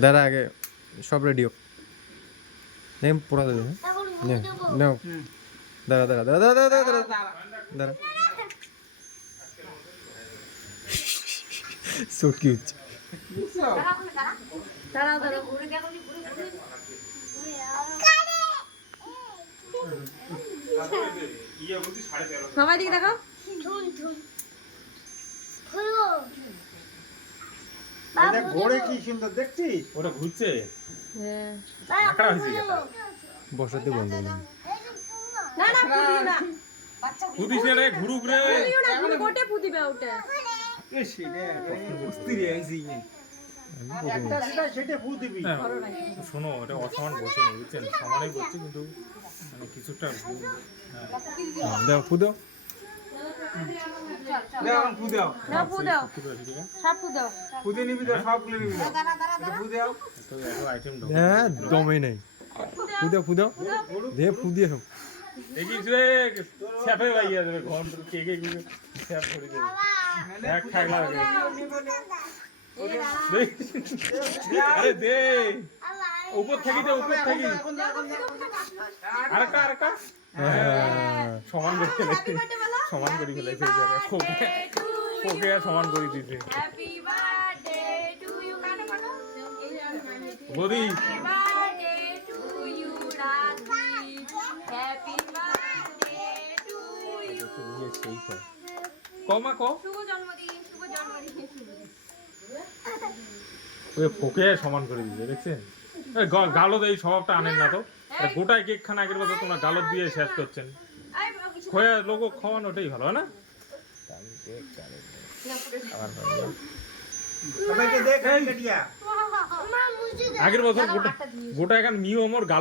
দাঁড়া আগে সব রেডি হোক পোড়া দেবে নাও দাঁড়া দাঁড়া দাঁড়া দাঁড়া দাঁড়া দাঁড়া দাঁড়া সুটকি হচ্ছে সবাই দিকে দেখো ঘোড়ে কি সুন্দর দেখছিস ওটা ঘুরছে বসাতে বন্ধ না না ফুদিও না ঘুরিস রে ঘুরুক রে ফুদিও না ঘুরে গোটে ফুদিবে ওটা শোনো এটা অসমান বসে নেই বুঝছেন সমানে বসছে কিন্তু মানে কিছুটা দাও ফুদাও না ফুদাও সব ফুদাও ফুদে নিবি তো সবগুলো নিবি ফুদেও তো এত আইটেম ঢোকে হ্যাঁ দমই নাই ফুদাও ফুদাও দে ফুদিয়ে সব দেখিস রে স্যাপে বাইয়া দেবে ঘর কে কে স্যাপ করে দেবে এক ঠাকলা লাগে আরে দে উপর থাকি দে উপর থাকি আরেকটা আরেকটা সমান করে ফেলেছে সমান করে ফেলেছে ওকে সমান করে দিতে হ্যাপি বার্থডে টু ইউ কাটো কাটো বদি হ্যাপি বার্থডে টু ইউ রাজি হ্যাপি বার্থডে টু ইউ সেই কয় কমা ক শুভ জন্মদিন শুভ জন্মদিন ওই ফোকে সমান করে দিয়েছে দেখছেন গালত এই স্বভাবটা আনেন না তো গোটায় কেক খানা আগের বছর তোমরা গালত দিয়ে শেষ করছেন খোয়া লোক খাওয়ানো ওটাই ভালো হয় না সবাইকে দেখ কেটিয়া আগের বছর গোটা এখন নিয়ম ওর গালত